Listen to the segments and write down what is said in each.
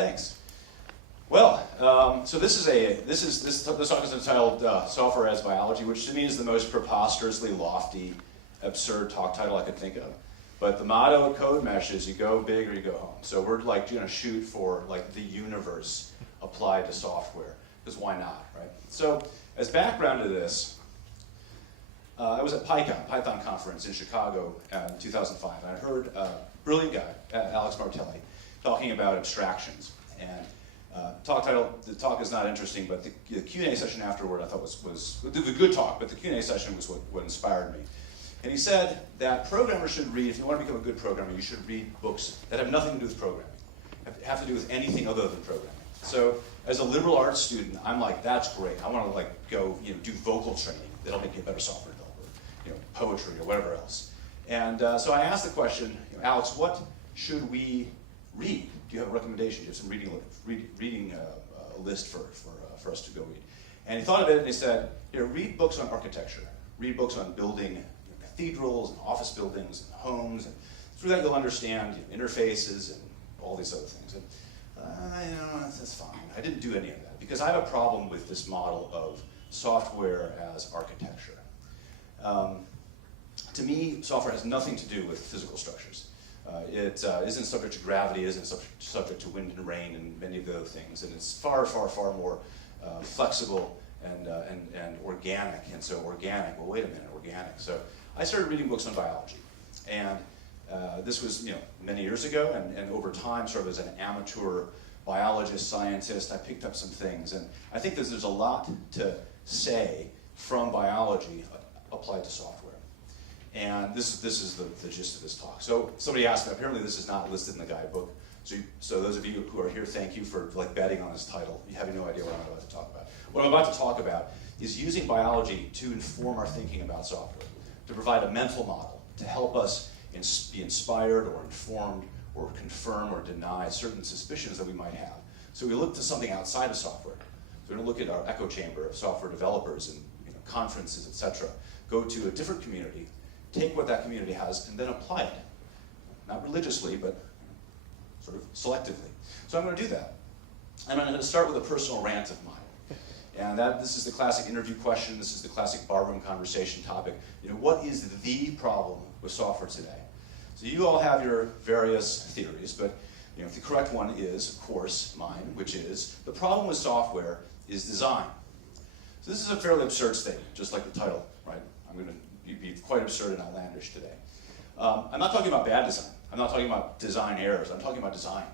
Thanks. Well, so this talk is entitled "Software as Biology," which to me is the most preposterously lofty, absurd talk title I could think of. But the motto at Code Mesh is you go big or you go home. So we're like going to shoot for like the universe applied to software, because why not, right? So as background to this, I was at PyCon, Python conference in Chicago in 2005, and I heard a brilliant guy, Alex Martelli, talking about abstractions. And the talk is not interesting, but the Q&A session afterward I thought was a good talk, but the Q&A session was what inspired me. And he said that programmers should read, if you want to become a good programmer, you should read books that have nothing to do with programming, have to do with anything other than programming. So as a liberal arts student, I'm like, that's great. I want to like go do vocal training. That'll make you a better software developer, poetry or whatever else. And so I asked the question, Alex, what should we read? Do you have a recommendation? Do you have some reading list for us to go read? And he thought of it and he said, read books on architecture. Read books on building cathedrals and office buildings and homes. And through that you'll understand interfaces and all these other things. And that's fine. I didn't do any of that because I have a problem with this model of software as architecture. To me, software has nothing to do with physical structures. It isn't subject to gravity, isn't subject to wind and rain and many of the other things, and it's far, far, far more flexible and organic. And so organic, well, wait a minute, organic. So I started reading books on biology, and this was many years ago, and over time, sort of as an amateur biologist, scientist, I picked up some things, and I think there's a lot to say from biology applied to software. And this is the gist of this talk. So somebody asked me, apparently this is not listed in the guidebook. So those of you who are here, thank you for betting on this title. You have no idea what I'm about to talk about. What I'm about to talk about is using biology to inform our thinking about software, to provide a mental model, to help us be inspired or informed or confirm or deny certain suspicions that we might have. So we look to something outside of software. So we're going to look at our echo chamber of software developers and conferences, etc. Go to a different community, take what that community has, and then apply it. Not religiously, but sort of selectively. So I'm going to do that. And I'm going to start with a personal rant of mine. And this is the classic interview question. This is the classic barroom conversation topic. What is the problem with software today? So you all have your various theories, but the correct one is, of course, mine, which is the problem with software is design. So this is a fairly absurd statement, just like the title, right? I'm going to be quite absurd and outlandish today. I'm not talking about bad design. I'm not talking about design errors. I'm talking about design.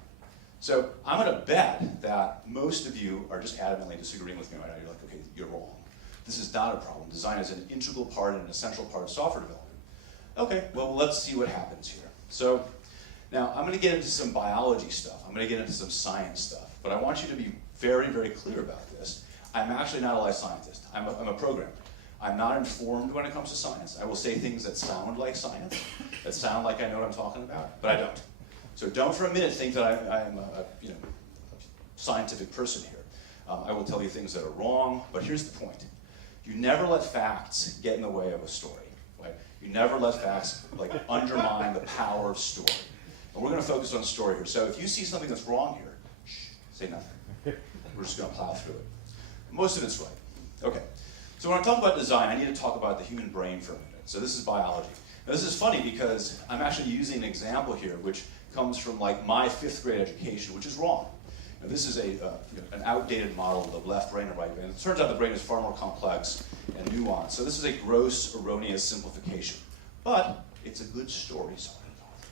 So I'm going to bet that most of you are just adamantly disagreeing with me right now. You're like, okay, you're wrong. This is not a problem. Design is an integral part and an essential part of software development. Okay, well, let's see what happens here. So now I'm going to get into some biology stuff. I'm going to get into some science stuff. But I want you to be very, very clear about this. I'm actually not a life scientist. I'm a programmer. I'm not informed when it comes to science. I will say things that sound like science, that sound like I know what I'm talking about, but I don't. So don't for a minute think that I'm a scientific person here. I will tell you things that are wrong, but here's the point. You never let facts get in the way of a story. Right? You never let facts undermine the power of story. And we're going to focus on story here. So if you see something that's wrong here, shh, say nothing. We're just going to plow through it. Most of it's right. Okay. So when I talk about design, I need to talk about the human brain for a minute. So this is biology. Now this is funny because I'm actually using an example here which comes from my 5th grade education, which is wrong. Now this is an outdated model of the left brain and right brain. It turns out the brain is far more complex and nuanced. So this is a gross, erroneous simplification. But it's a good story, so I'm going to go with it.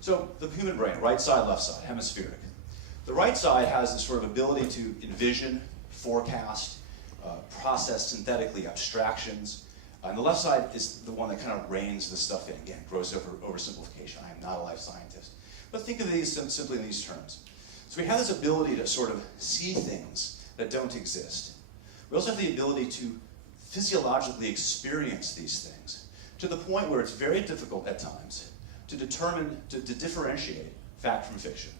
So the human brain, right side, left side, hemispheric. The right side has this sort of ability to envision, forecast, process synthetically abstractions. And the left side is the one that kind of reins the stuff in. Again, gross oversimplification. I am not a life scientist. But think of these simply in these terms. So we have this ability to sort of see things that don't exist. We also have the ability to physiologically experience these things to the point where it's very difficult at times to differentiate fact from fiction.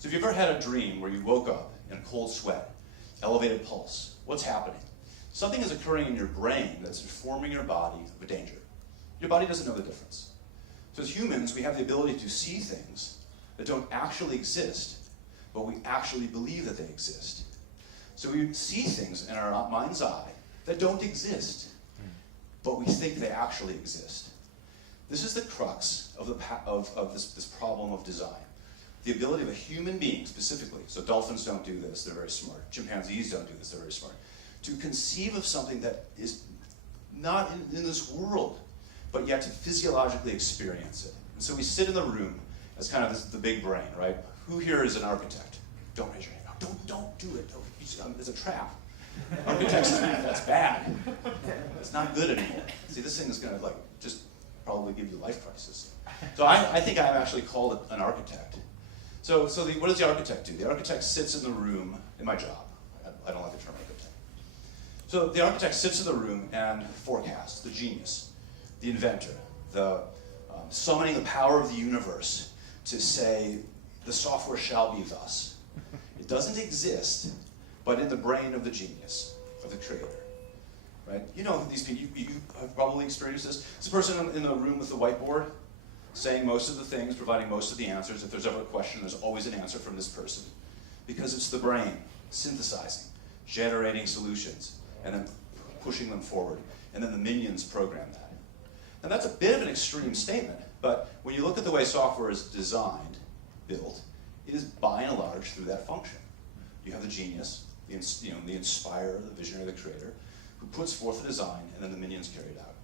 So if you've ever had a dream where you woke up in a cold sweat, elevated pulse, what's happening? Something is occurring in your brain that's informing your body of a danger. Your body doesn't know the difference. So as humans, we have the ability to see things that don't actually exist, but we actually believe that they exist. So we see things in our mind's eye that don't exist, but we think they actually exist. This is the crux of this problem of design. The ability of a human being specifically, so dolphins don't do this, they're very smart. Chimpanzees don't do this, they're very smart. To conceive of something that is not in this world, but yet to physiologically experience it. And so we sit in the room as kind of the big brain, right? Who here is an architect? Don't raise your hand. No, don't do it. It's a trap. Architects think that's bad. It's not good anymore. See, this thing is going to just probably give you a life crisis. So I think I'm actually called an architect. So what does the architect do? The architect sits in the room, in my job. I don't like the term architect. So the architect sits in the room and forecasts, the genius, the inventor, the summoning the power of the universe to say, the software shall be thus. It doesn't exist, but in the brain of the genius, of the creator. Right? You know these people, you have probably experienced this. It's a person in the room with the whiteboard, saying most of the things, providing most of the answers. If there's ever a question, there's always an answer from this person. Because it's the brain synthesizing, generating solutions, and then pushing them forward. And then the minions program that. And that's a bit of an extreme statement, but when you look at the way software is designed, built, it is by and large through that function. You have the genius, the inspirer, the visionary, the creator, who puts forth the design, and then the minions carry it out.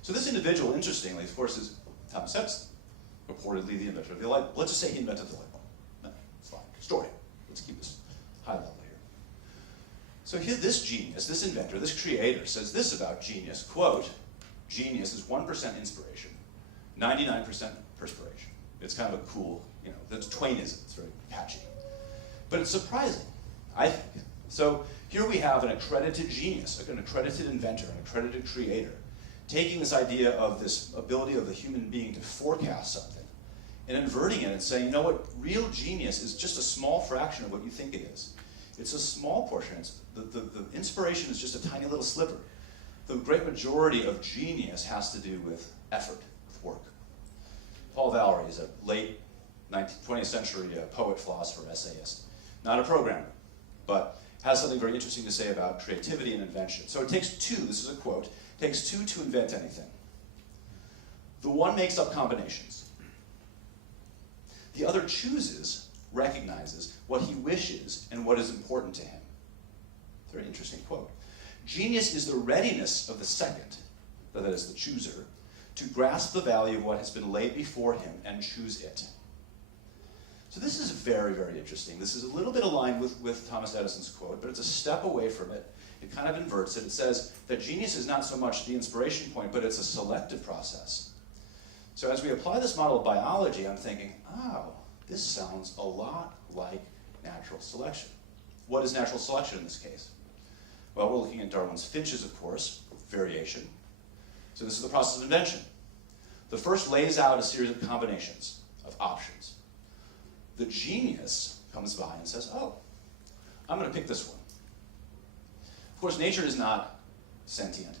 So this individual, interestingly, of course, is Thomas Edison, reportedly the inventor of the light bulb. Let's just say he invented the light bulb. No, it's fine. Story. Let's keep this high level here. So here, this genius, this inventor, this creator says this about genius, quote, genius is 1% inspiration, 99% perspiration. It's kind of a cool, that's Twainism. It's very catchy. But it's surprising, I think. So here we have an accredited genius, an accredited inventor, an accredited creator, taking this idea of this ability of the human being to forecast something and inverting it and saying, you know what, real genius is just a small fraction of what you think it is. It's a small portion. The inspiration is just a tiny little sliver. The great majority of genius has to do with effort, with work. Paul Valéry is a late 20th century poet, philosopher, essayist. Not a programmer, but has something very interesting to say about creativity and invention. So it takes two, this is a quote, takes two to invent anything. The one makes up combinations. The other chooses, recognizes what he wishes and what is important to him. Very interesting quote. Genius is the readiness of the second, that is the chooser, to grasp the value of what has been laid before him and choose it. So this is very, very interesting. This is a little bit aligned with Thomas Edison's quote, but it's a step away from it. It kind of inverts it. It says that genius is not so much the inspiration point, but it's a selective process. So as we apply this model of biology, I'm thinking, oh, this sounds a lot like natural selection. What is natural selection in this case? Well, we're looking at Darwin's finches, of course, variation. So this is the process of invention. The first lays out a series of combinations, of options. The genius comes by and says, oh, I'm going to pick this one. Of course, nature is not sentient.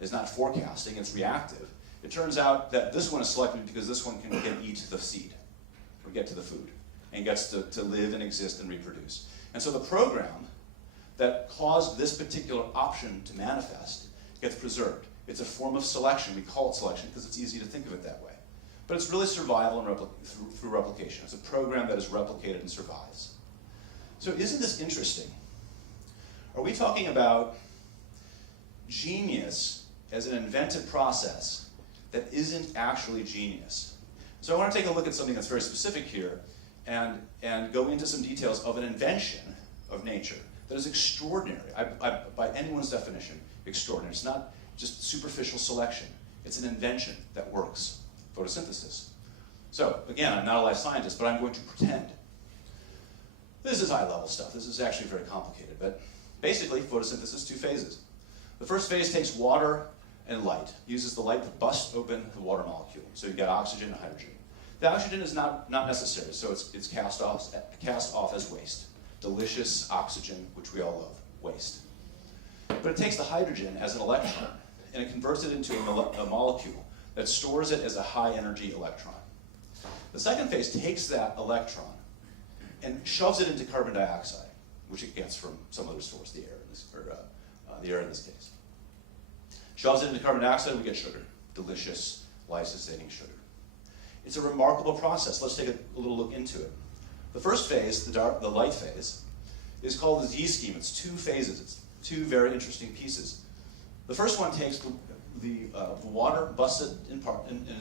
It's not forecasting. It's reactive. It turns out that this one is selected because this one can eat the seed, or get to the food, and gets to live and exist and reproduce. And so the program that caused this particular option to manifest gets preserved. It's a form of selection. We call it selection because it's easy to think of it that way. But it's really survival and through replication. It's a program that is replicated and survives. So isn't this interesting? Are we talking about genius as an invented process that isn't actually genius? So I want to take a look at something that's very specific here and go into some details of an invention of nature that is extraordinary, by anyone's definition, extraordinary. It's not just superficial selection. It's an invention that works. Photosynthesis. So, again, I'm not a life scientist, but I'm going to pretend. This is high-level stuff. This is actually very complicated, but basically, photosynthesis, two phases. The first phase takes water and light, uses the light to bust open the water molecule. So you get oxygen and hydrogen. The oxygen is not necessary, so it's cast off as waste. Delicious oxygen, which we all love, waste. But it takes the hydrogen as an electron, and it converts it into a molecule that stores it as a high-energy electron. The second phase takes that electron and shoves it into carbon dioxide, which it gets from some other source, the air in this case. Shoves it into carbon dioxide, and we get sugar, delicious, life-sustaining sugar. It's a remarkable process. Let's take a little look into it. The first phase, the light phase, is called the Z scheme. It's 2 phases. It's 2 very interesting pieces. The first one takes the water, busts it into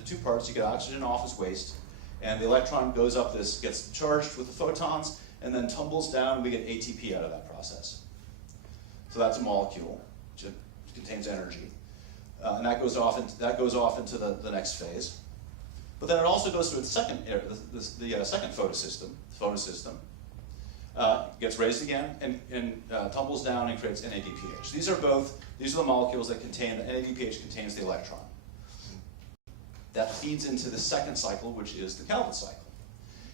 2 parts. You get oxygen off as waste, and the electron goes up this, gets charged with the photons, and then tumbles down, and we get ATP out of that process. So that's a molecule, which contains energy. And that goes off into the next phase. But then it also goes through its second second photosystem, gets raised again, and tumbles down and creates NADPH. These are the molecules that contain, the NADPH contains the electron. That feeds into the second cycle, which is the Kelvin cycle.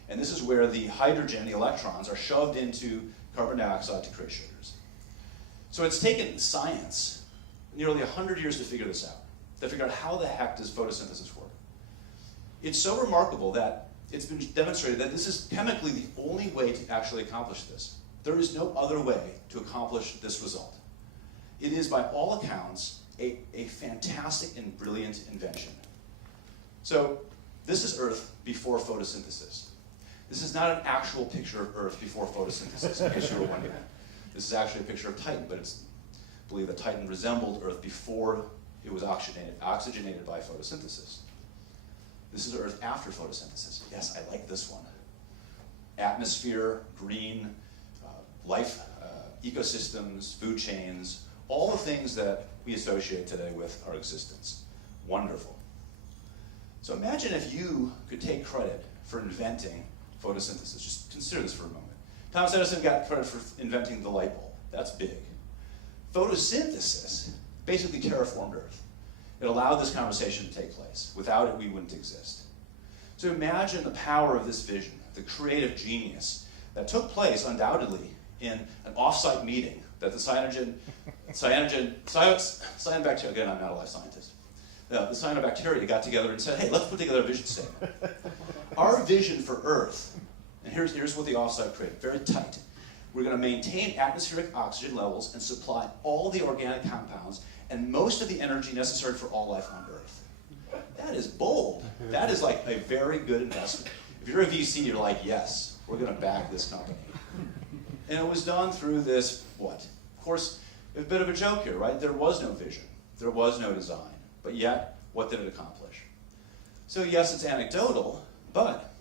And this is where the hydrogen, the electrons, are shoved into carbon dioxide to create sugars. So it's taken science nearly 100 years to figure this out, to figure out how the heck does photosynthesis work. It's so remarkable that it's been demonstrated that this is chemically the only way to actually accomplish this. There is no other way to accomplish this result. It is, by all accounts, a fantastic and brilliant invention. So this is Earth before photosynthesis. This is not an actual picture of Earth before photosynthesis, in case you were wondering. This is actually a picture of Titan, but it's believed that Titan resembled Earth before it was oxygenated by photosynthesis. This is Earth after photosynthesis. Yes, I like this one. Atmosphere, green, life, ecosystems, food chains, all the things that we associate today with our existence. Wonderful. So imagine if you could take credit for inventing photosynthesis. Just consider this for a moment. Thomas Edison got credit for inventing the light bulb. That's big. Photosynthesis basically terraformed Earth. It allowed this conversation to take place. Without it, we wouldn't exist. So imagine the power of this vision, the creative genius that took place undoubtedly in an off-site meeting that the cyanobacteria, again, I'm not a life scientist, the cyanobacteria got together and said, hey, let's put together a vision statement. Our vision for Earth, and here's what the off-site created, very tight. We're going to maintain atmospheric oxygen levels and supply all the organic compounds and most of the energy necessary for all life on Earth. That is bold. That is like a very good investment. If you're a VC, you're like, yes, we're going to back this company. And it was done through this, what? Of course, a bit of a joke here, right? There was no vision. There was no design. But yet, what did it accomplish? So yes, it's anecdotal, but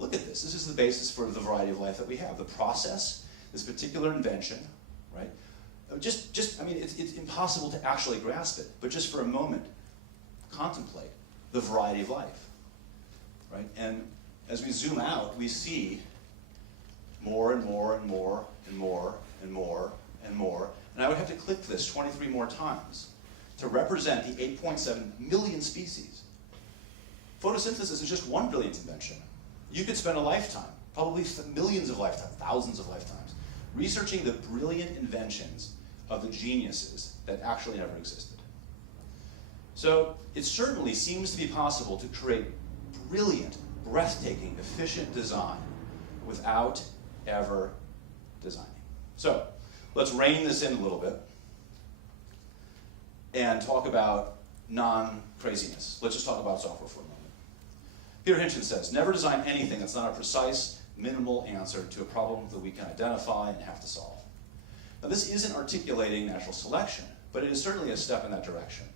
look at this. This is the basis for the variety of life that we have. The process, this particular invention, right? I mean, it's impossible to actually grasp it, but just for a moment, contemplate the variety of life, right? And as we zoom out, we see more and more and more and more and more and more. And I would have to click this 23 more times to represent the 8.7 million species. Photosynthesis is just one brilliant invention. You could spend a lifetime, probably millions of lifetimes, thousands of lifetimes, researching the brilliant inventions of the geniuses that actually never existed. So it certainly seems to be possible to create brilliant, breathtaking, efficient design without ever designing. So let's rein this in a little bit and talk about non-craziness. Let's just talk about software for a moment. Peter Hinchon says, never design anything that's not a precise, minimal answer to a problem that we can identify and have to solve. Now, this isn't articulating natural selection, but it is certainly a step in that direction.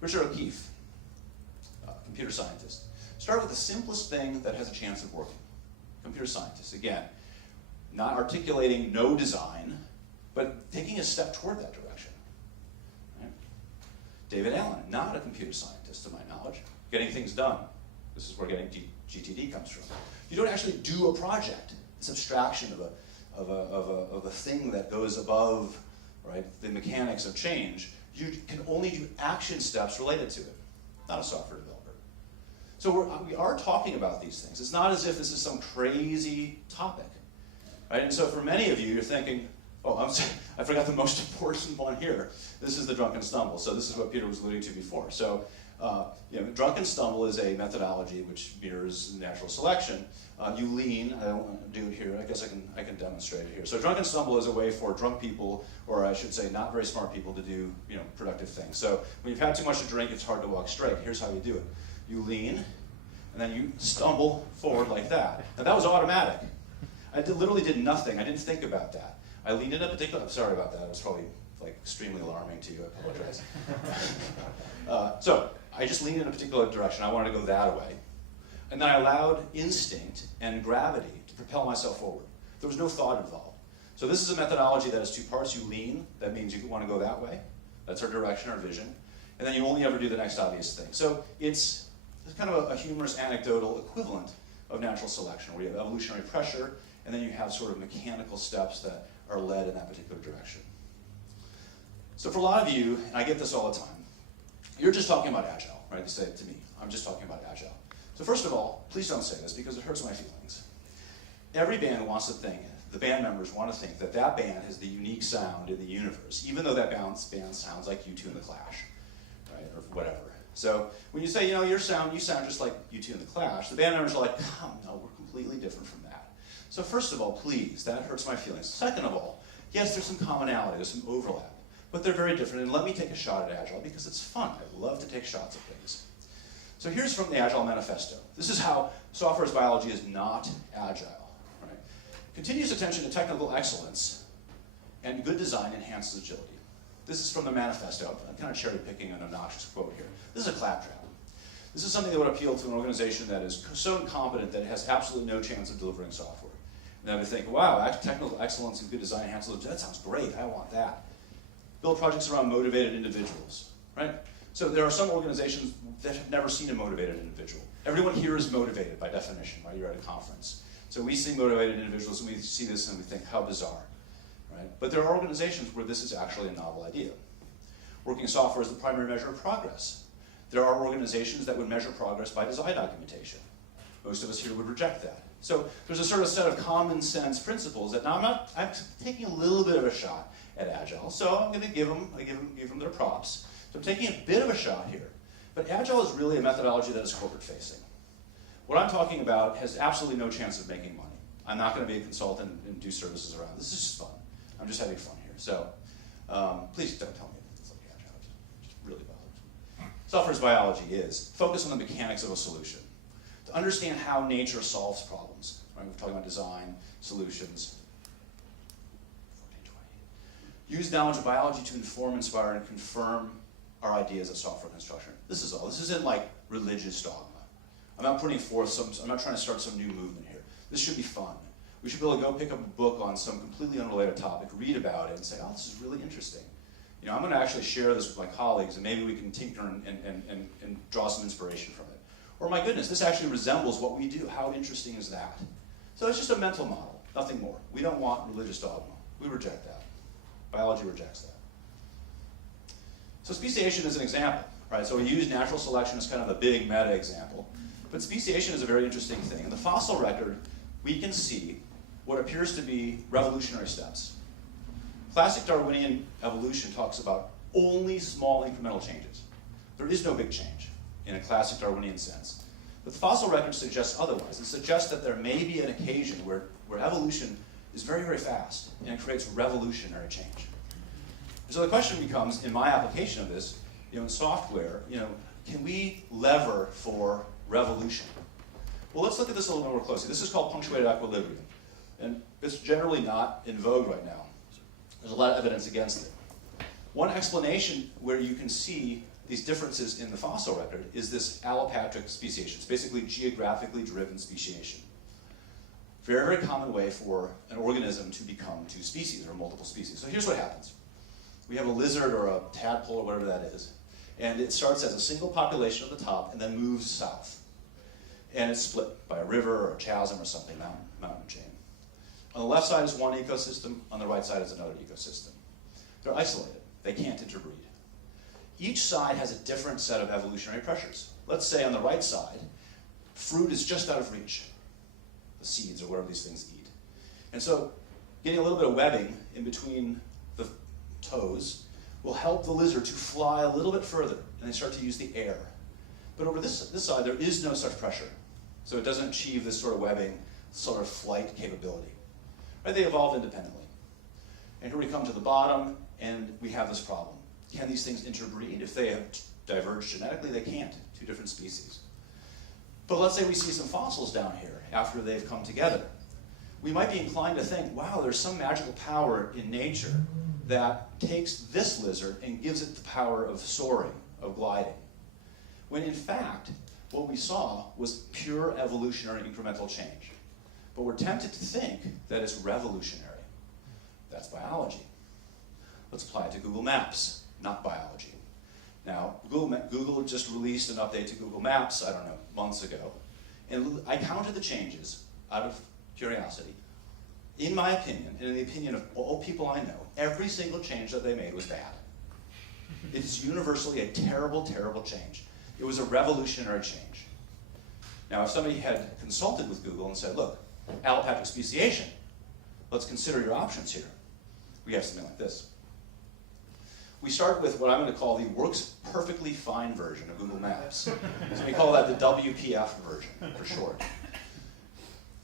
Richard O'Keefe, computer scientist. Start with the simplest thing that has a chance of working. Computer scientist, again, not articulating no design, but taking a step toward that direction. Right? David Allen, not a computer scientist to my knowledge, getting things done. This is where getting GTD comes from. You don't actually do a project. It's abstraction of a thing that goes above, right, the mechanics of change. You can only do action steps related to it, not a software developer. So we are talking about these things. It's not as if this is some crazy topic, right? And so for many of you, you're thinking, oh, I forgot the most important one here. This is the Drunken Stumble. So this is what Peter was alluding to before. So Drunken Stumble is a methodology which mirrors natural selection. You lean, I don't want to do it here, I guess I can demonstrate it here. So Drunken Stumble is a way for drunk people, or I should say not very smart people, to do productive things. So when you've had too much to drink, it's hard to walk straight. Here's how you do it. You lean, and then you stumble forward like that. And that was automatic. I literally did nothing. I didn't think about that. I leaned in a particular, I'm sorry about that, it was probably extremely alarming to you, I apologize. So I just leaned in a particular direction. I wanted to go that way. And then I allowed instinct and gravity to propel myself forward. There was no thought involved. So this is a methodology that has two parts. You lean, that means you want to go that way. That's our direction, our vision. And then you only ever do the next obvious thing. So it's kind of a humorous anecdotal equivalent of natural selection, where you have evolutionary pressure, and then you have sort of mechanical steps that are led in that particular direction. So for a lot of you, and I get this all the time, you're just talking about Agile, right? You say it to me, I'm just talking about Agile. So first of all, please don't say this because it hurts my feelings. Every band wants to think, the band members want to think that that band has the unique sound in the universe, even though that band sounds like U2 and the Clash, right, or whatever. So when you say, you sound just like U2 and the Clash, the band members are like, no, we're completely different from that. So first of all, please, that hurts my feelings. Second of all, yes, there's some commonality, there's some overlap, but they're very different, and let me take a shot at Agile because it's fun. I love to take shots at things. So here's from the Agile Manifesto. This is how software as biology is not Agile. Right? Continuous attention to technical excellence and good design enhances agility. This is from the Manifesto. I'm kind of cherry picking an obnoxious quote here. This is a claptrap. This is something that would appeal to an organization that is so incompetent that it has absolutely no chance of delivering software. And then we think, wow, technical excellence and good design enhances agility. That sounds great. I want that. Build projects around motivated individuals, right? So there are some organizations that have never seen a motivated individual. Everyone here is motivated by definition, right? You're at a conference. So we see motivated individuals and we see this and we think, how bizarre, right? But there are organizations where this is actually a novel idea. Working software is the primary measure of progress. There are organizations that would measure progress by design documentation. Most of us here would reject that. So there's a sort of set of common sense principles that now I'm taking a little bit of a shot at Agile, so I'm going to give them their props. So I'm taking a bit of a shot here. But Agile is really a methodology that is corporate facing. What I'm talking about has absolutely no chance of making money. I'm not going to be a consultant and do services around. This is just fun. I'm just having fun here. So please don't tell me it's like Agile. It just really bothers me. Software as biology is focus on the mechanics of a solution. To understand how nature solves problems. Right? We're talking about design, solutions. Use knowledge of biology to inform, inspire, and confirm our ideas of software construction. This is all. This isn't like religious dogma. I'm not putting forth I'm not trying to start some new movement here. This should be fun. We should be able to go pick up a book on some completely unrelated topic, read about it, and say, oh, this is really interesting. I'm going to actually share this with my colleagues, and maybe we can tinker and draw some inspiration from it. Or, my goodness, this actually resembles what we do. How interesting is that? So it's just a mental model, nothing more. We don't want religious dogma. We reject that. Biology rejects that. So speciation is an example, right? So we use natural selection as kind of a big meta example. But speciation is a very interesting thing. In the fossil record, we can see what appears to be revolutionary steps. Classic Darwinian evolution talks about only small incremental changes. There is no big change in a classic Darwinian sense. But the fossil record suggests otherwise. It suggests that there may be an occasion where evolution is very, very fast, and it creates revolutionary change. So the question becomes, in my application of this, in software, can we lever for revolution? Well, let's look at this a little more closely. This is called punctuated equilibrium, and it's generally not in vogue right now. There's a lot of evidence against it. One explanation where you can see these differences in the fossil record is this allopatric speciation. It's basically geographically driven speciation. Very, very common way for an organism to become two species or multiple species. So here's what happens. We have a lizard or a tadpole or whatever that is, and it starts as a single population at the top and then moves south. And it's split by a river or a chasm or something, mountain chain. On the left side is one ecosystem, on the right side is another ecosystem. They're isolated. They can't interbreed. Each side has a different set of evolutionary pressures. Let's say on the right side, fruit is just out of reach. The seeds or whatever these things eat. And so getting a little bit of webbing in between the toes will help the lizard to fly a little bit further, and they start to use the air. But over this side, there is no such pressure. So it doesn't achieve this sort of webbing, sort of flight capability. Right? They evolve independently. And here we come to the bottom, and we have this problem. Can these things interbreed? If they have diverged genetically, they can't. Two different species. But let's say we see some fossils down here after they've come together. We might be inclined to think, wow, there's some magical power in nature that takes this lizard and gives it the power of soaring, of gliding. When in fact, what we saw was pure evolutionary incremental change. But we're tempted to think that it's revolutionary. That's biology. Let's apply it to Google Maps, not biology. Now, Google just released an update to Google Maps, I don't know, months ago. And I counted the changes out of curiosity. In my opinion, and in the opinion of all people I know, every single change that they made was bad. It is universally a terrible, terrible change. It was a revolutionary change. Now, if somebody had consulted with Google and said, look, allopatric speciation, let's consider your options here. We have something like this. We start with what I'm going to call the works perfectly fine version of Google Maps. So we call that the WPF version for short.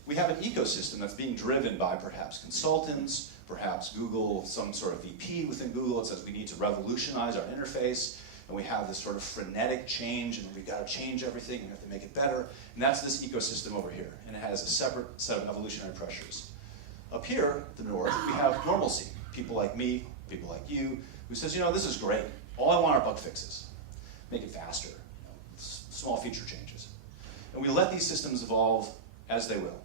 We have an ecosystem that's being driven by perhaps consultants, perhaps Google, some sort of VP within Google that says we need to revolutionize our interface, and we have this sort of frenetic change, and we've got to change everything, and we have to make it better. And that's this ecosystem over here, and it has a separate set of evolutionary pressures. Up here, the north, we have normalcy. People like me, people like you, who says, you know, this is great. All I want are bug fixes. Make it faster, small feature changes. And we let these systems evolve as they will.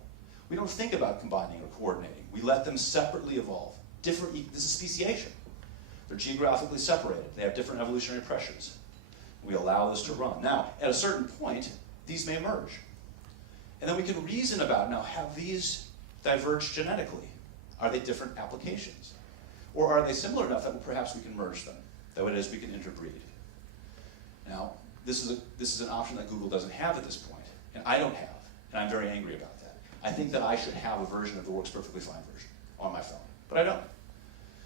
We don't think about combining or coordinating. We let them separately evolve. This is speciation. They're geographically separated. They have different evolutionary pressures. We allow this to run. Now, at a certain point, these may merge. And then we can reason about, now, have these diverged genetically? Are they different applications? Or are they similar enough that perhaps we can merge them? That is, we can interbreed. Now, this is an option that Google doesn't have at this point, and I don't have, and I'm very angry about that. I think that I should have a version of the works perfectly fine version on my phone, but I don't.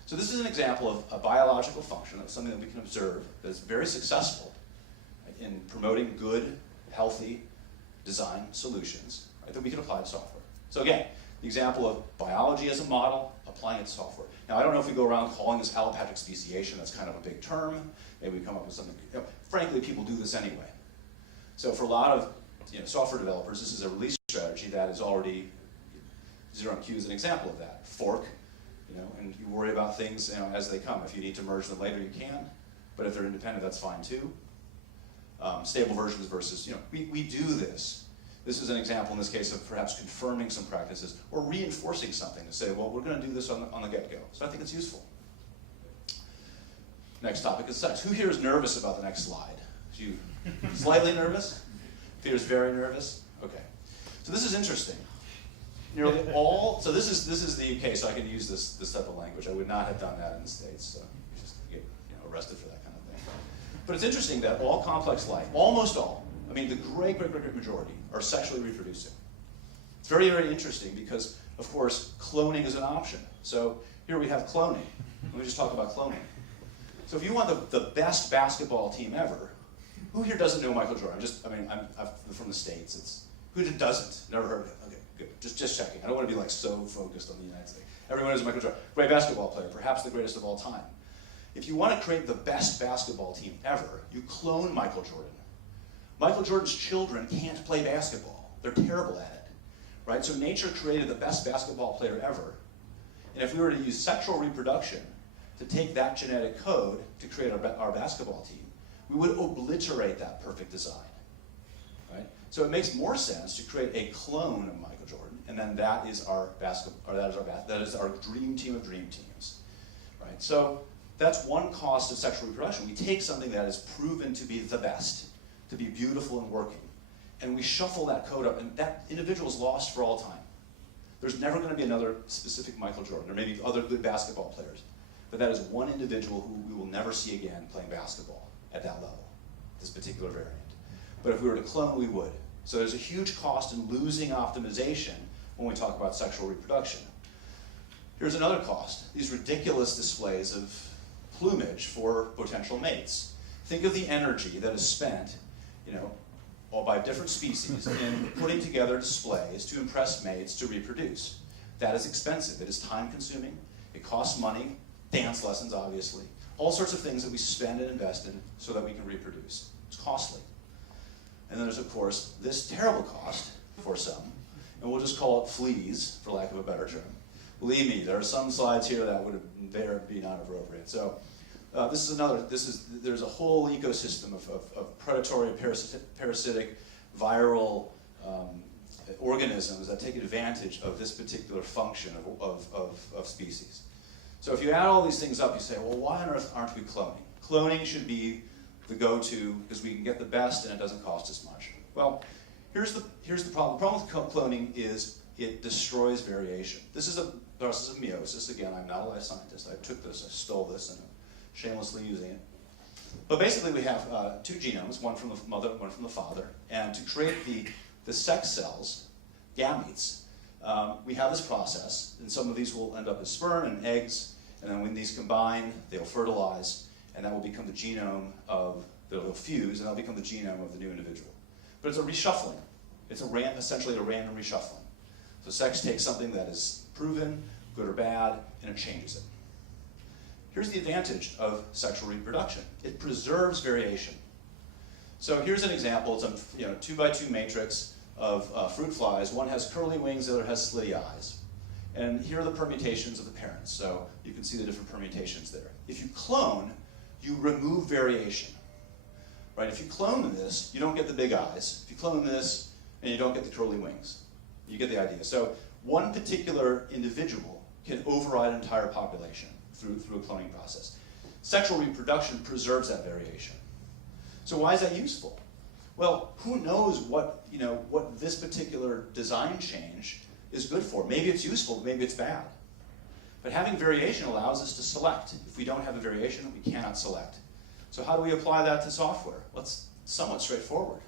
So this is an example of a biological function, of something that we can observe that is very successful in promoting good, healthy design solutions, right, that we can apply to software. So again, the example of biology as a model, applying it to software. Now, I don't know if we go around calling this allopatric speciation. That's kind of a big term. Maybe we come up with something. Frankly, people do this anyway. So for a lot of software developers, this is a release strategy that is already, ZeroMQ is an example of that. Fork, and you worry about things as they come. If you need to merge them later, you can. But if they're independent, that's fine too. Stable versions versus, we do this. This is an example in this case of perhaps confirming some practices or reinforcing something to say, well, we're going to do this on the get-go. So I think it's useful. Next topic is sex. Who here is nervous about the next slide? You slightly nervous? Peter's very nervous? Okay. So this is interesting. Nearly all, so this is the UK, so I can use this type of language. I would not have done that in the States, so you just get arrested for that kind of thing. But it's interesting that all complex life, almost all, I mean the great majority, are sexually reproducing. It's very, very interesting because, of course, cloning is an option. So here we have cloning. Let me just talk about cloning. So if you want the best basketball team ever, who here doesn't know Michael Jordan? I'm from the States. Who doesn't? Never heard of him. Okay, good. Just checking. I don't want to be so focused on the United States. Everyone knows Michael Jordan. Great basketball player, perhaps the greatest of all time. If you want to create the best basketball team ever, you clone Michael Jordan. Michael Jordan's children can't play basketball. They're terrible at it, right? So nature created the best basketball player ever. And if we were to use sexual reproduction to take that genetic code to create our basketball team, we would obliterate that perfect design, right? So it makes more sense to create a clone of Michael Jordan, and then that is our dream team of dream teams, right? So that's one cost of sexual reproduction. We take something that is proven to be the best, to be beautiful and working, and we shuffle that code up, and that individual is lost for all time. There's never going to be another specific Michael Jordan. There may be other good basketball players, but that is one individual who we will never see again playing basketball at that level, this particular variant. But if we were to clone, we would. So there's a huge cost in losing optimization when we talk about sexual reproduction. Here's another cost, these ridiculous displays of plumage for potential mates. Think of the energy that is spent, all by different species in putting together displays to impress mates to reproduce. That is expensive. It is time-consuming. It costs money. Dance lessons, obviously. All sorts of things that we spend and invest in so that we can reproduce. It's costly. And then there's, of course, this terrible cost for some, and we'll just call it fleas, for lack of a better term. Believe me, there are some slides here that would be not appropriate. So there's a whole ecosystem of predatory, parasitic, viral organisms that take advantage of this particular function of species. So if you add all these things up, you say, well, why on earth aren't we cloning? Cloning should be the go-to because we can get the best and it doesn't cost as much. Well, here's the problem. The problem with cloning is it destroys variation. This is a process of meiosis. Again, I'm not a life scientist. I took this, I stole this, and I'm shamelessly using it. But basically we have two genomes, one from the mother, one from the father. And to create the sex cells, gametes, we have this process. And some of these will end up as sperm and eggs. And then when these combine, they'll fertilize. And that will become the genome of, they'll fuse, and that'll become the genome of the new individual. But it's a reshuffling. It's essentially a random reshuffling. So sex takes something that is proven, good or bad, and it changes it. Here's the advantage of sexual reproduction. It preserves variation. So here's an example. It's a 2x2 matrix of fruit flies. One has curly wings, the other has slitty eyes. And here are the permutations of the parents. So you can see the different permutations there. If you clone, you remove variation. Right? If you clone this, you don't get the big eyes. If you clone this, and you don't get the curly wings. You get the idea. So one particular individual can override an entire population through a cloning process. Sexual reproduction preserves that variation. So why is that useful? Well, who knows what this particular design change is good for? Maybe it's useful, maybe it's bad. But having variation allows us to select. If we don't have a variation, we cannot select. So how do we apply that to software? Well, it's somewhat straightforward.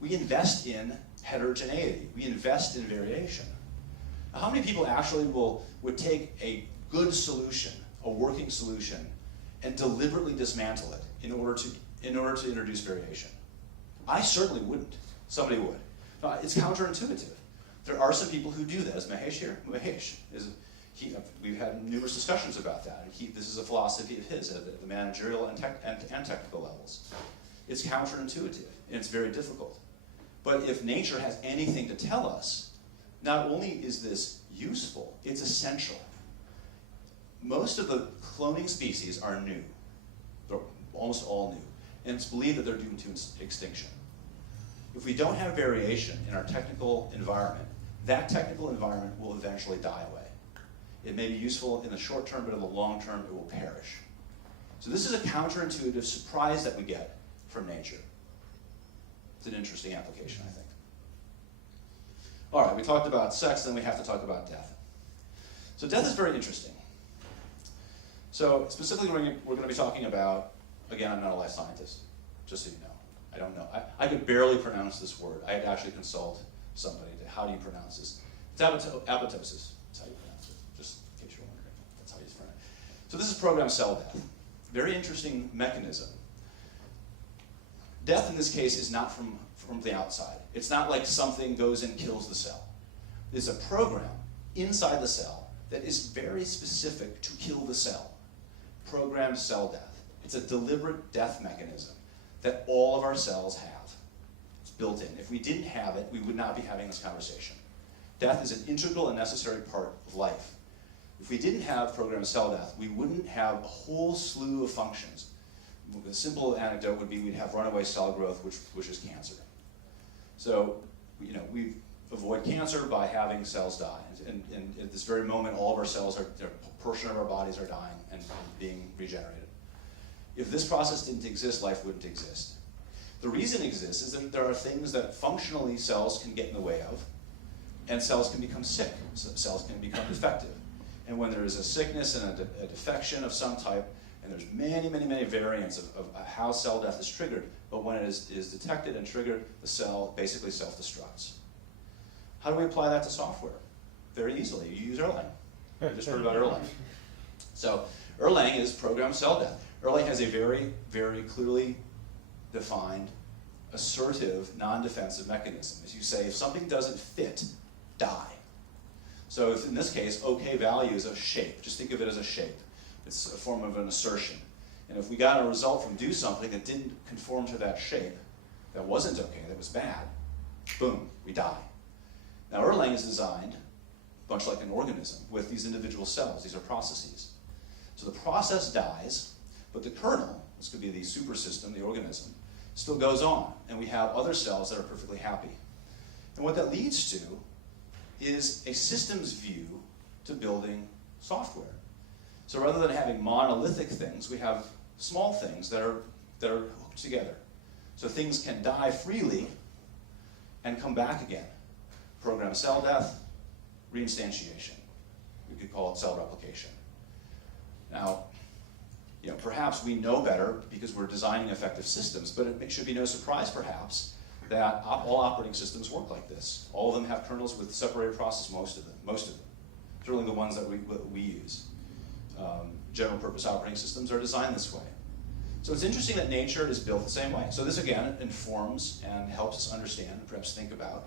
We invest in heterogeneity. We invest in variation. Now, how many people actually would take a good solution, a working solution, and deliberately dismantle it in order to introduce variation? I certainly wouldn't. Somebody would. No, it's counterintuitive. There are some people who do that. Is Mahesh here? Mahesh we've had numerous discussions about that. This is a philosophy of his at the managerial and technical levels. It's counterintuitive, and it's very difficult. But if nature has anything to tell us, not only is this useful, it's essential. Most of the cloning species are new. They're almost all new. And it's believed that they're doomed to extinction. If we don't have variation in our technical environment, that technical environment will eventually die away. It may be useful in the short term, but in the long term, it will perish. So this is a counterintuitive surprise that we get from nature. It's an interesting application, I think. All right, we talked about sex, then we have to talk about death. So death is very interesting. So specifically, we're going to be talking about, again, I'm not a life scientist, just so you know. I don't know. I could barely pronounce this word. I had to actually consult somebody. How do you pronounce this? It's apoptosis. That's how you pronounce it, just in case you're wondering. That's how you pronounce it. So this is programmed cell death. Very interesting mechanism. Death in this case is not from the outside. It's not like something goes and kills the cell. There's a program inside the cell that is very specific to kill the cell. Programmed cell death. It's a deliberate death mechanism that all of our cells have. It's built in. If we didn't have it, we would not be having this conversation. Death is an integral and necessary part of life. If we didn't have programmed cell death, we wouldn't have a whole slew of functions. A simple anecdote would be we'd have runaway cell growth, which is cancer. So, we avoid cancer by having cells die. And at this very moment, all of our cells a portion of our bodies are dying and being regenerated. If this process didn't exist, life wouldn't exist. The reason it exists is that there are things that functionally cells can get in the way of, and cells can become sick. So cells can become defective. And when there is a sickness and a defection of some type, and there's many, many, many variants of how cell death is triggered, but when it is detected and triggered, the cell basically self-destructs. How do we apply that to software? Very easily. You use Erlang. You just heard about Erlang. So Erlang is programmed cell death. Erlang has a very, very clearly defined assertive, non-defensive mechanism. As you say, if something doesn't fit, die. So if in this case, OK value is a shape, just think of it as a shape. It's a form of an assertion. And if we got a result from do something that didn't conform to that shape, that wasn't OK, that was bad, boom, we die. Now Erlang is designed, much like an organism, with these individual cells. These are processes. So the process dies, but the kernel, this could be the super system, the organism, still goes on. And we have other cells that are perfectly happy. And what that leads to is a systems view to building software. So rather than having monolithic things, we have small things that are hooked together. So things can die freely and come back again. Program cell death, reinstantiation. We could call it cell replication. Now, perhaps we know better because we're designing effective systems, but it should be no surprise, perhaps, that all operating systems work like this. All of them have kernels with separated process, most of them. Certainly the ones that we use. General purpose operating systems are designed this way. So it's interesting that nature is built the same way. So this, again, informs and helps us understand and perhaps think about,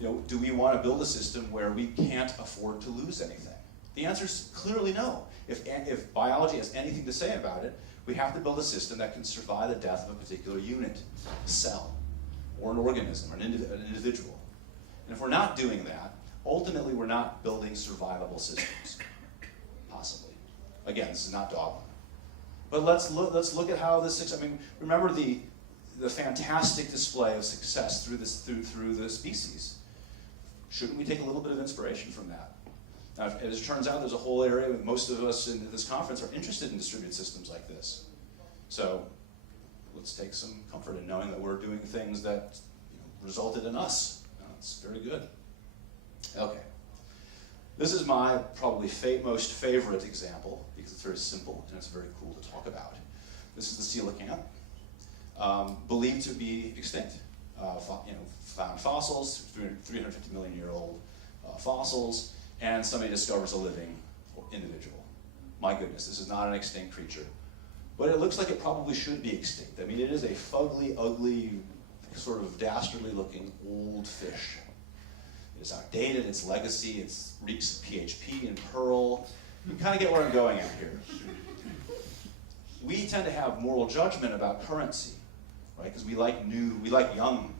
do we want to build a system where we can't afford to lose anything? The answer is clearly no. If biology has anything to say about it, we have to build a system that can survive the death of a particular unit, a cell, or an organism, or an individual. And if we're not doing that, ultimately we're not building survivable systems, possibly. Again, this is not dogma. But let's look at how this, remember the fantastic display of success through the species. Shouldn't we take a little bit of inspiration from that? Now, as it turns out, there's a whole area, most of us in this conference are interested in distributed systems like this. So let's take some comfort in knowing that we're doing things that resulted in us. It's very good. Okay. This is my probably most favorite example because it's very simple and it's very cool to talk about. This is the coelacanth, believed to be extinct. Found fossils, 350 million year old fossils, and somebody discovers a living individual. My goodness, this is not an extinct creature. But it looks like it probably should be extinct. I mean, it is a fugly, ugly, sort of dastardly looking old fish. It is outdated, its legacy, it reeks of PHP and Perl. You kind of get where I'm going at here. We tend to have moral judgment about currency, right? Because we like young,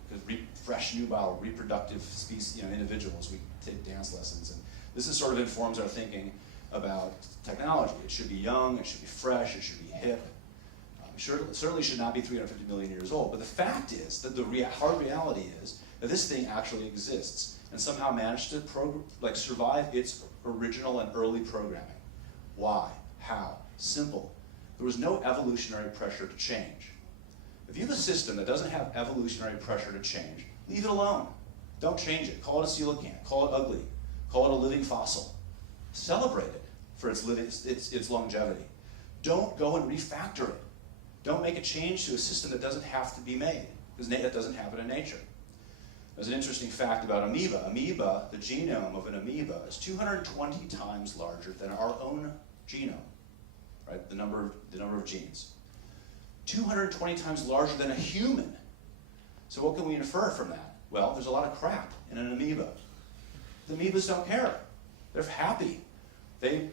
fresh, nubile, reproductive species, individuals. We take dance lessons, and this is sort of informs our thinking about technology. It should be young, it should be fresh, it should be hip. Certainly should not be 350 million years old. But the fact is that the hard reality is that this thing actually exists and somehow managed to survive its original and early programming. Why? How? Simple. There was no evolutionary pressure to change. If you have a system that doesn't have evolutionary pressure to change, leave it alone. Don't change it. Call it a coelacanth. Call it ugly. Call it a living fossil. Celebrate it for its longevity. Don't go and refactor it. Don't make a change to a system that doesn't have to be made, because that doesn't happen in nature. There's an interesting fact about amoeba. Amoeba, the genome of an amoeba, is 220 times larger than our own genome, right? The number of genes. 220 times larger than a human. So what can we infer from that? Well, there's a lot of crap in an amoeba. The amoebas don't care. They're happy. They,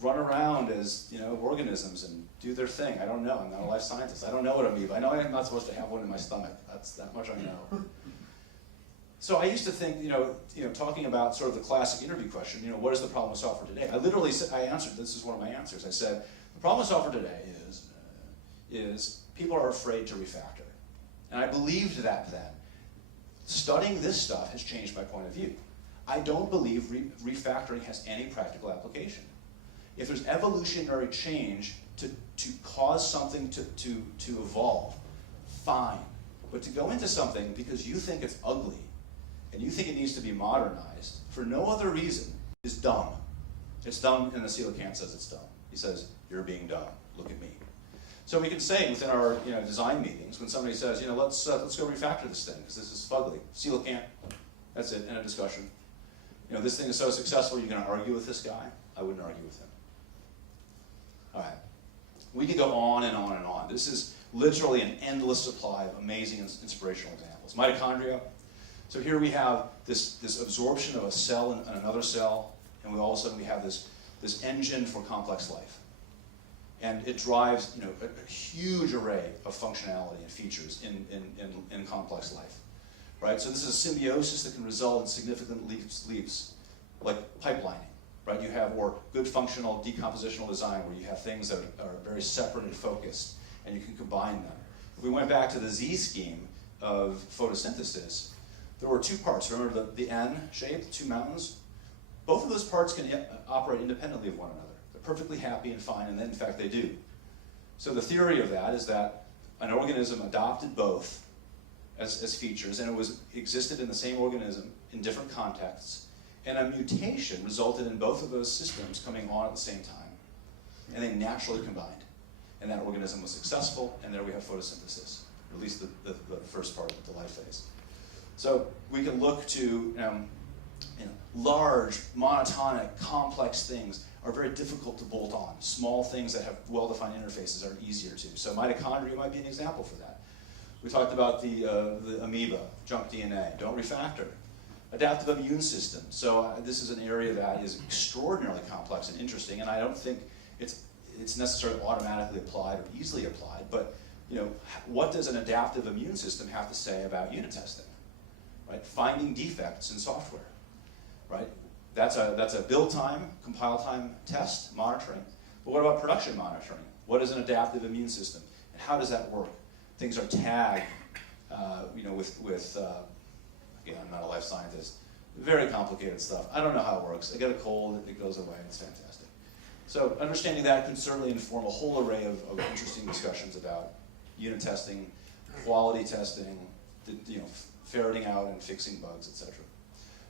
run around as, organisms and do their thing. I don't know. I'm not a life scientist. I don't know what amoeba. I know I'm not supposed to have one in my stomach. That's that much I know. So I used to think, talking about sort of the classic interview question, what is the problem with software today? I answered, this is one of my answers. I said, the problem with software today is people are afraid to refactor. And I believed that then. Studying this stuff has changed my point of view. I don't believe refactoring has any practical application. If there's evolutionary change to cause something to evolve, fine. But to go into something because you think it's ugly and you think it needs to be modernized for no other reason is dumb. It's dumb, and the coelacanth says it's dumb. He says, you're being dumb. Look at me. So we can say within our design meetings, when somebody says, let's go refactor this thing because this is fugly. Coelacanth, that's it, end of discussion. This thing is so successful, you're going to argue with this guy? I wouldn't argue with him. All right. We could go on and on and on. This is literally an endless supply of amazing inspirational examples. Mitochondria. So here we have this absorption of a cell in another cell, and all of a sudden we have this engine for complex life. And it drives a huge array of functionality and features in complex life. Right? So this is a symbiosis that can result in significant leaps, like pipelining. Right? You have more good functional decompositional design where you have things that are very separate and focused, and you can combine them. If we went back to the Z scheme of photosynthesis, there were two parts. Remember the N shape, two mountains? Both of those parts can operate independently of one another. They're perfectly happy and fine, and then in fact they do. So the theory of that is that an organism adopted both as features, and it existed in the same organism in different contexts, and a mutation resulted in both of those systems coming on at the same time, and they naturally combined. And that organism was successful, and there we have photosynthesis, or at least the first part of the life phase. So we can look to large, monotonic, complex things are very difficult to bolt on. Small things that have well-defined interfaces are easier to. So mitochondria might be an example for that. We talked about the amoeba, junk DNA. Don't refactor. Adaptive immune system. So this is an area that is extraordinarily complex and interesting, and I don't think it's necessarily automatically applied or easily applied, but what does an adaptive immune system have to say about unit testing? Right? Finding defects in software. Right? That's a build time, compile time test monitoring. But what about production monitoring? What is an adaptive immune system? And how does that work? Things are tagged, with again, I'm not a life scientist. Very complicated stuff. I don't know how it works. I get a cold, it goes away, it's fantastic. So understanding that could certainly inform a whole array of interesting discussions about unit testing, quality testing, ferreting out and fixing bugs, etc.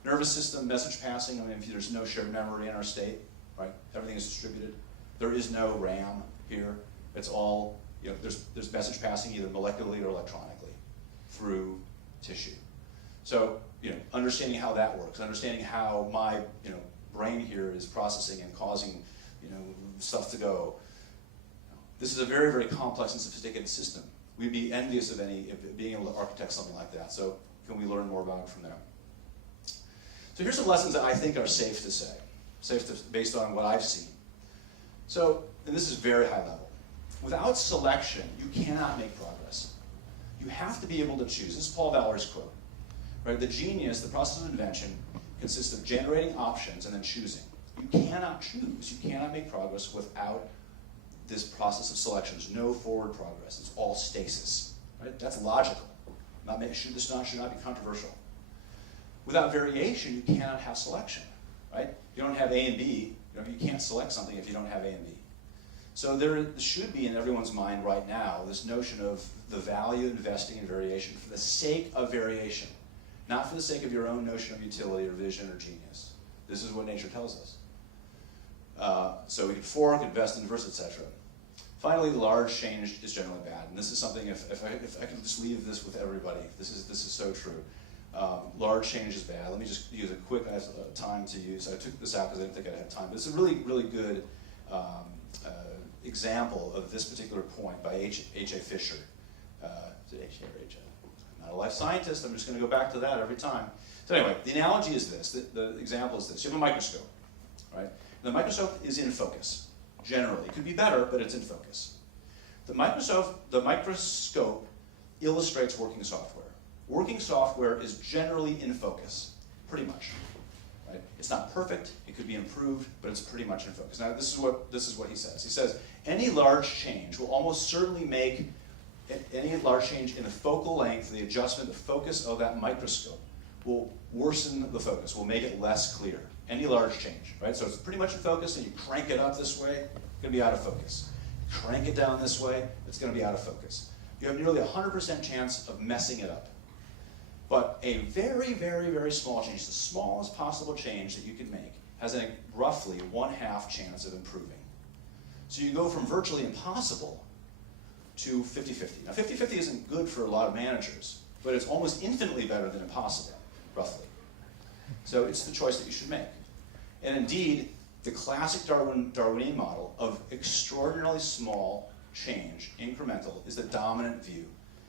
Nervous system, message passing. I mean, if there's no shared memory in our state, right? Everything is distributed. There is no RAM here. It's all, there's message passing either molecularly or electronically through tissue. So, understanding how that works, understanding how my, brain here is processing and causing, stuff to go. This is a very, very complex and sophisticated system. We'd be envious of being able to architect something like that. So, can we learn more about it from there? So here's some lessons that I think are safe to say, based on what I've seen. So, and this is very high level. Without selection, you cannot make progress. You have to be able to choose. This is Paul Valéry's quote. Right? The genius, the process of invention, consists of generating options and then choosing. You cannot choose. You cannot make progress without this process of selection. There's no forward progress. It's all stasis. Right? That's logical. Should not be controversial. Without variation, you cannot have selection. Right? You don't have A and B. You can't select something if you don't have A and B. So there should be in everyone's mind right now this notion of the value of investing in variation for the sake of variation. Not for the sake of your own notion of utility or vision or genius. This is what nature tells us. So we can fork, invest, inverse, etc. Finally, large change is generally bad. And this is something, if I can just leave this with everybody, this is so true. Large change is bad. Let me just use a quick time to use. I took this out because I didn't think I'd have time. But it's a really, really good example of this particular point by H.A. Fisher. Is it H.A. or H.A.? I'm not a life scientist. I'm just going to go back to that every time. So anyway, the analogy is this. The example is this. You have a microscope, right? The microscope is in focus, generally. It could be better, but it's in focus. The microscope illustrates working software. Working software is generally in focus, pretty much. Right? It's not perfect. It could be improved, but it's pretty much in focus. Now, this is what he says. He says, any large change will almost certainly make any large change in the focal length, the adjustment, the focus of that microscope will worsen the focus, will make it less clear. Any large change, right? So it's pretty much in focus, and you crank it up this way, it's going to be out of focus. Crank it down this way, it's going to be out of focus. You have nearly 100% chance of messing it up. But a very, very, very small change, the smallest possible change that you can make, has a roughly 1/2 chance of improving. So you go from virtually impossible to 50-50. Now 50-50 isn't good for a lot of managers, but it's almost infinitely better than impossible, roughly. So it's the choice that you should make. And indeed, the classic Darwinian model of extraordinarily small change, incremental, is the dominant view.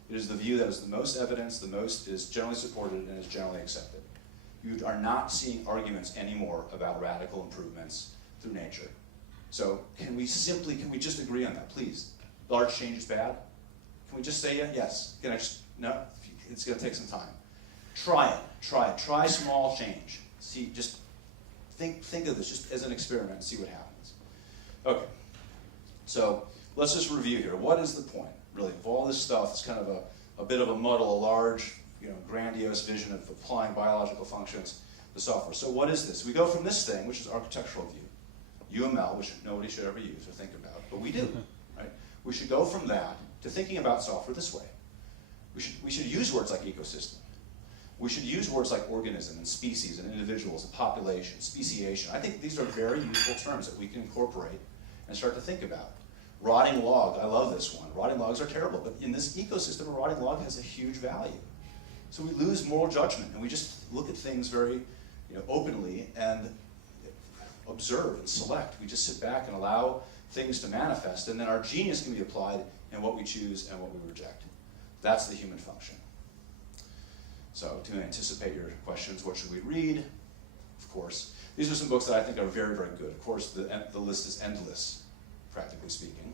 It is the view that is the most evidence, the most is generally supported, and is generally accepted. You are not seeing arguments anymore about radical improvements through nature. So can we just agree on that, please? Large change is bad? Can we just say yes? Can I just, no? It's gonna take some time. Try it, try small change. See, just think of this just as an experiment and see what happens. Okay, so let's just review here. What is the point, really, of all this stuff? It's kind of a bit of a muddle, a large, grandiose vision of applying biological functions to software. So what is this? We go from this thing, which is architectural view, UML, which nobody should ever use or think about, but we do, right? We should go from that to thinking about software this way. We should use words like ecosystem. We should use words like organism and species and individuals and population, speciation. I think these are very useful terms that we can incorporate and start to think about. Rotting log, I love this one. Rotting logs are terrible, but in this ecosystem, a rotting log has a huge value. So we lose moral judgment and we just look at things very openly and observe and select. We just sit back and allow things to manifest, and then our genius can be applied in what we choose and what we reject. That's the human function. So to anticipate your questions, what should we read? Of course, these are some books that I think are very, very good. Of course, the list is endless, practically speaking.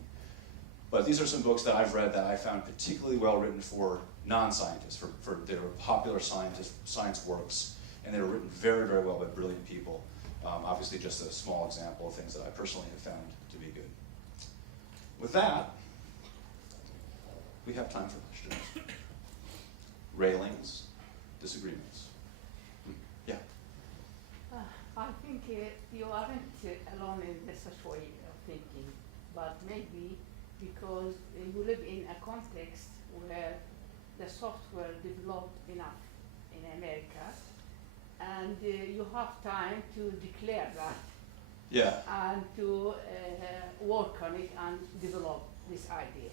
But these are some books that I've read that I found particularly well written for non-scientists, for their popular science works. And they were written very, very well by brilliant people. Obviously, just a small example of things that I personally have found to be good. With that, we have time for questions. Railings, disagreements. Yeah? I think you aren't alone in this way of thinking, but maybe because you live in a context where the software developed enough in America, and you have time to declare that. Yeah. And to work on it and develop this idea,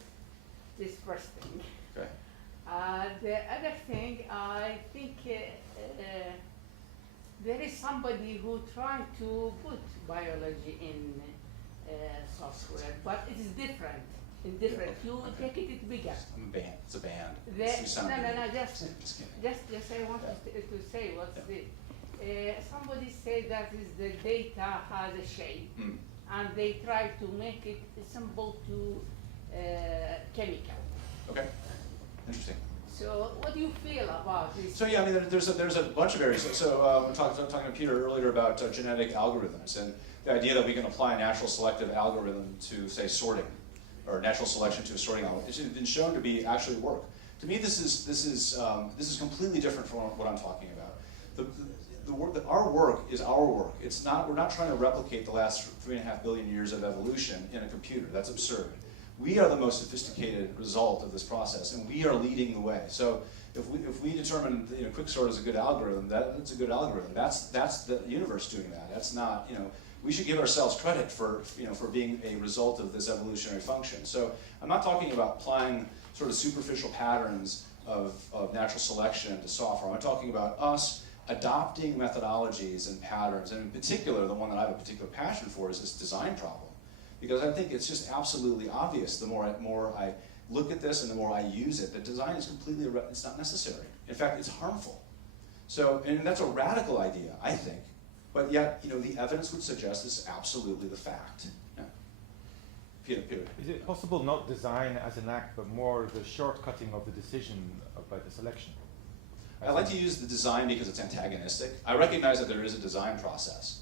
this first thing. Okay. The other thing, I think there is somebody who tried to put biology in software, but it is different. You take it bigger. I'm a band. It's a band. No. Just I want to say what's this. Somebody said that is the data has a shape, and they try to make it simple to chemical. Okay, interesting. So what do you feel about this? So yeah, I mean, there's a bunch of areas. So we're talking to Peter earlier about genetic algorithms and the idea that we can apply a natural selective algorithm to, say, sorting, or natural selection to a sorting algorithm. It's been shown to be actually work. To me, this is completely different from what I'm talking about. The work that our work is our work. It's not. We're not trying to replicate the last 3.5 billion years of evolution in a computer. That's absurd. We are the most sophisticated result of this process, and we are leading the way. So if we determine quicksort is a good algorithm, that's a good algorithm. That's the universe doing that. That's not, we should give ourselves credit for being a result of this evolutionary function. So I'm not talking about applying sort of superficial patterns of natural selection to software. I'm talking about us adopting methodologies and patterns, and in particular, the one that I have a particular passion for is this design problem. Because I think it's just absolutely obvious, the more I look at this and the more I use it, that design is completely, it's not necessary. In fact, it's harmful. So, and that's a radical idea, I think. But yet, the evidence would suggest this is absolutely the fact. Yeah. Peter. Is it possible not design as an act, but more the shortcutting of the decision by the selection? I like to use the design because it's antagonistic. I recognize that there is a design process.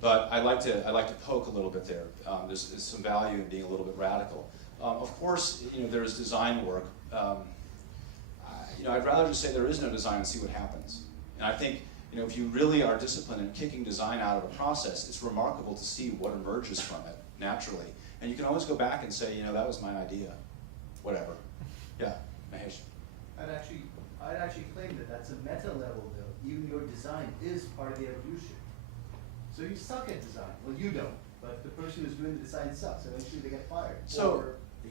But I like to poke a little bit there. There's some value in being a little bit radical. Of course, there's design work. I'd rather just say there is no design and see what happens. And I think if you really are disciplined in kicking design out of a process, it's remarkable to see what emerges from it naturally. And you can always go back and say, that was my idea, whatever. Yeah, Mahesh. I'd actually claim that that's a meta level, though. Even your design is part of the evolution. So you suck at design. Well, you don't, but the person who's doing the design sucks. Eventually, they get fired. So,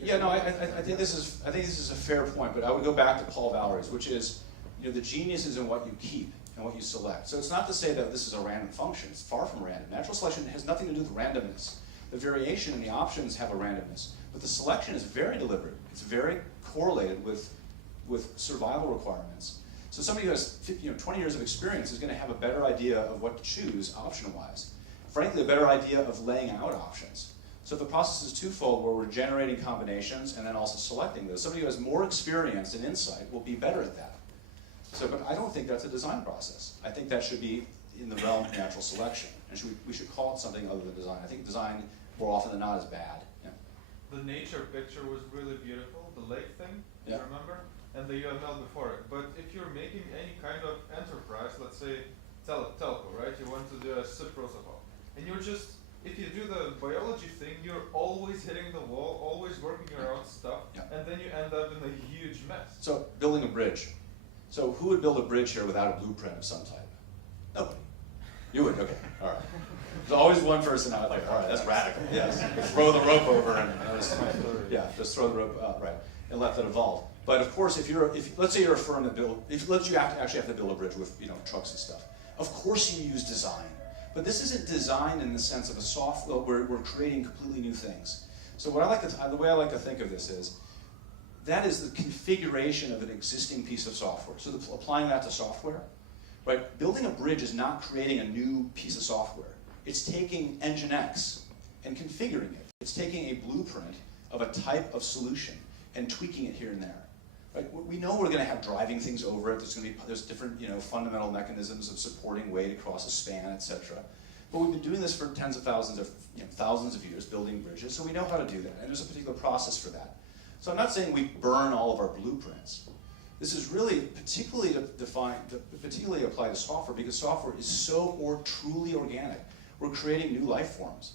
I think this is a fair point. But I would go back to Paul Valéry's, which is, the genius is in what you keep and what you select. So it's not to say that this is a random function. It's far from random. Natural selection has nothing to do with randomness. The variation and the options have a randomness. But the selection is very deliberate. It's very correlated with survival requirements. So somebody who has 20 years of experience is going to have a better idea of what to choose option-wise. Frankly, a better idea of laying out options. So if the process is twofold, where we're generating combinations and then also selecting those, somebody who has more experience and insight will be better at that. So, but I don't think that's a design process. I think that should be in the realm of natural selection. And we should call it something other than design. I think design, more often than not, is bad. Yeah. The nature picture was really beautiful, the lake thing, Yeah. you remember? And the UML before it. But if you're making any kind of enterprise, let's say telco, right? You want to do a SIP protocol. And you're just, if you do the biology thing, you're always hitting the wall, always working around stuff, Yeah. and then you end up in a huge mess. So building a bridge. So who would build a bridge here without a blueprint of some type? Nobody. You would, okay, all right. There's always one person out there. All right, that's radical, yes. Throw the rope over and just throw the rope out, right, and let that evolve. But of course, let's say you're a firm that actually have to build a bridge with trucks and stuff. Of course you use design, but this isn't design in the sense of a software where we're creating completely new things. So the way I like to think of this is, that is the configuration of an existing piece of software. So applying that to software, right? Building a bridge is not creating a new piece of software. It's taking Nginx and configuring it. It's taking a blueprint of a type of solution and tweaking it here and there. Right? We know we're going to have driving things over it. There's different fundamental mechanisms of supporting weight across a span, etc. But we've been doing this for tens of thousands of years, building bridges, so we know how to do that. And there's a particular process for that. So I'm not saying we burn all of our blueprints. This is really particularly particularly apply to software, because software is so truly organic. We're creating new life forms.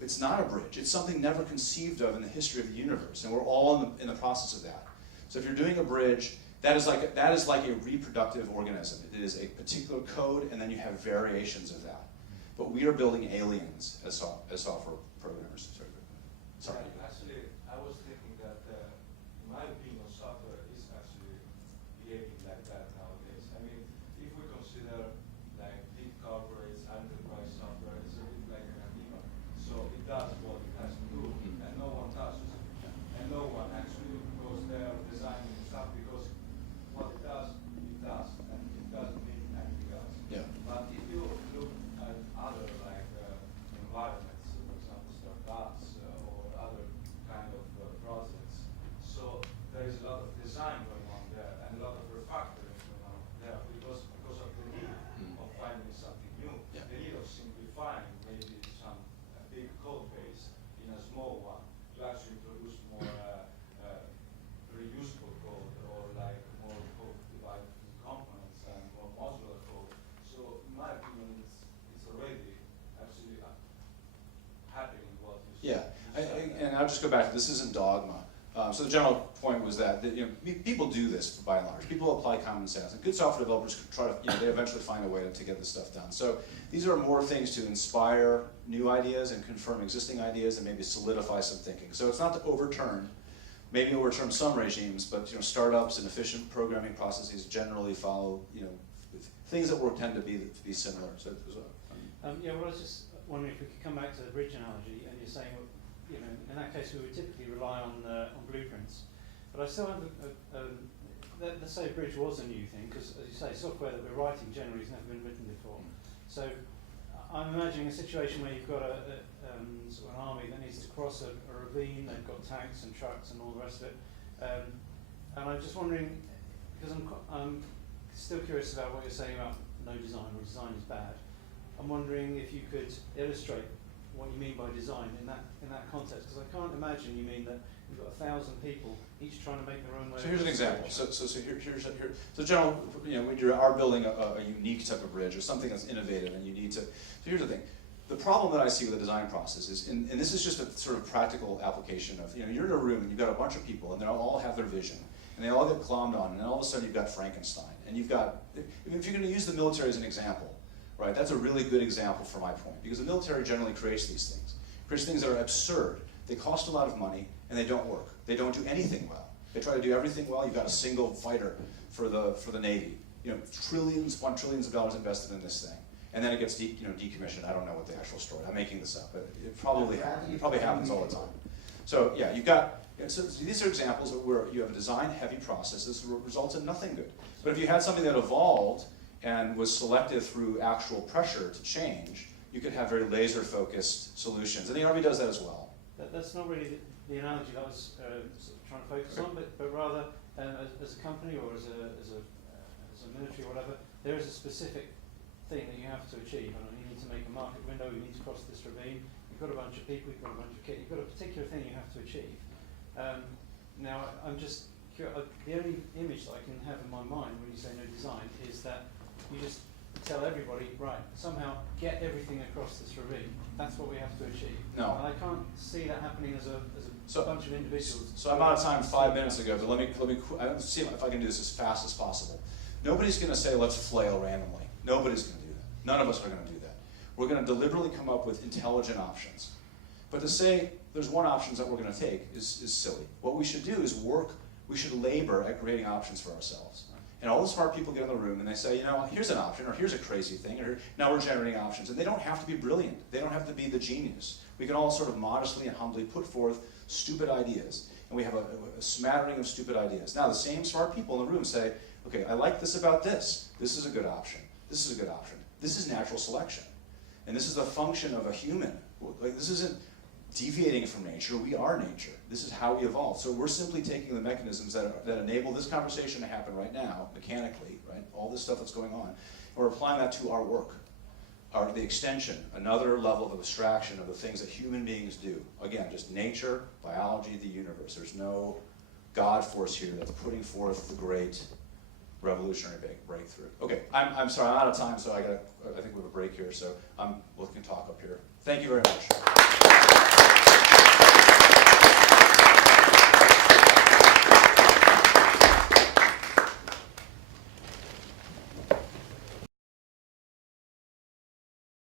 It's not a bridge. It's something never conceived of in the history of the universe, and we're all in the process of that. So if you're doing a bridge, that is like a reproductive organism. It is a particular code, and then you have variations of that. But we are building aliens as software programmers. Sorry. Actually, I was thinking that, in my opinion, software is actually behaving like that nowadays. I mean, if we consider like big corporates, enterprise software, it's a bit like an amoeba. So it does what it has to do, and no one touches it. And no one actually goes there designing stuff, because what it does, and it doesn't need anything else. Yeah. But if you look at other like environments, for example, startups or other kind of projects, so there is a lot of design going on there and a lot of refactoring going on there because of the need of finding something new, Yeah. the need of simplifying maybe some big code base in a small one to actually produce more reusable code, or like more code divided into components and more modular code. So in my opinion, it's already actually happening what you Yeah, said. and I'll just go back to this isn't dogma. So the general point was that people do this by and large. People apply common sense, and good software developers try to they eventually find a way to get this stuff done. So these are more things to inspire new ideas and confirm existing ideas and maybe solidify some thinking. So it's not to overturn, maybe overturn some regimes, but startups and efficient programming processes generally follow things that will tend to be similar. So Yeah, well, I was just wondering if we could come back to the bridge analogy, and you're saying, in that case we would typically rely on blueprints. But I still have let's say a bridge was a new thing, because as you say, software that we're writing generally has never been written before. So I'm imagining a situation where you've got sort of an army that needs to cross a ravine. They've got tanks and trucks and all the rest of it. And I'm just wondering, because I'm still curious about what you're saying about no design, or design is bad. I'm wondering if you could illustrate what you mean by design in that context, because I can't imagine you mean that you've got 1,000 people each trying to make their own way. So here's an example. So general, when you are building a unique type of bridge or something that's innovative, and you need to. So here's the thing. The problem that I see with the design process is, and this is just a sort of practical application of, you're in a room and you've got a bunch of people and they all have their vision and they all get clommed on, and then all of a sudden you've got Frankenstein, and you've got, if you're going to use the military as an example, right, that's a really good example for my point, because the military generally creates these things. Creates things that are absurd. They cost a lot of money and they don't work. They don't do anything well. They try to do everything well. You've got a single fighter for the Navy. Trillions of dollars invested in this thing. And then it gets decommissioned. I don't know what the actual story. I'm making this up, but it probably happens all the time. So yeah, you've got, so these are examples of where you have a design-heavy process. This results in nothing good. But if you had something that evolved and was selected through actual pressure to change, you could have very laser-focused solutions. And the RV does that as well. That's not really the analogy that I was sort of trying to focus on, but rather as a company or as a military or whatever, there is a specific thing that you have to achieve. And you need to make a market window, you need to cross this ravine, you've got a bunch of people, you've got a bunch of kit, you've got a particular thing you have to achieve. Now, I'm just curious, the only image that I can have in my mind when you say no design is that you just tell everybody, right, somehow get everything across this ravine. That's what we have to achieve. No. And I can't see that happening as a bunch of individuals. So I'm out of time 5 minutes ago, but let me see if I can do this as fast as possible. Nobody's going to say, let's flail randomly. Nobody's going to do that. None of us are going to do that. We're going to deliberately come up with intelligent options. But to say there's one option that we're going to take is silly. What we should do is we should labor at creating options for ourselves. And all the smart people get in the room and they say, you know, here's an option, or here's a crazy thing, or now we're generating options. And they don't have to be brilliant. They don't have to be the genius. We can all sort of modestly and humbly put forth stupid ideas. And we have a smattering of stupid ideas. Now the same smart people in the room say, okay, I like this about this. This is a good option. This is a good option. This is natural selection. And this is the function of a human. Like, this isn't deviating from nature. We are nature. This is how we evolved. So we're simply taking the mechanisms that enable this conversation to happen right now, mechanically, right? All this stuff that's going on. And we're applying that to our work. The extension, another level of abstraction of the things that human beings do. Again, just nature, biology, the universe. There's no God force here that's putting forth the great revolutionary breakthrough. Okay, I'm sorry, I'm out of time, so I think we have a break here, so we can talk up here. Thank you very much.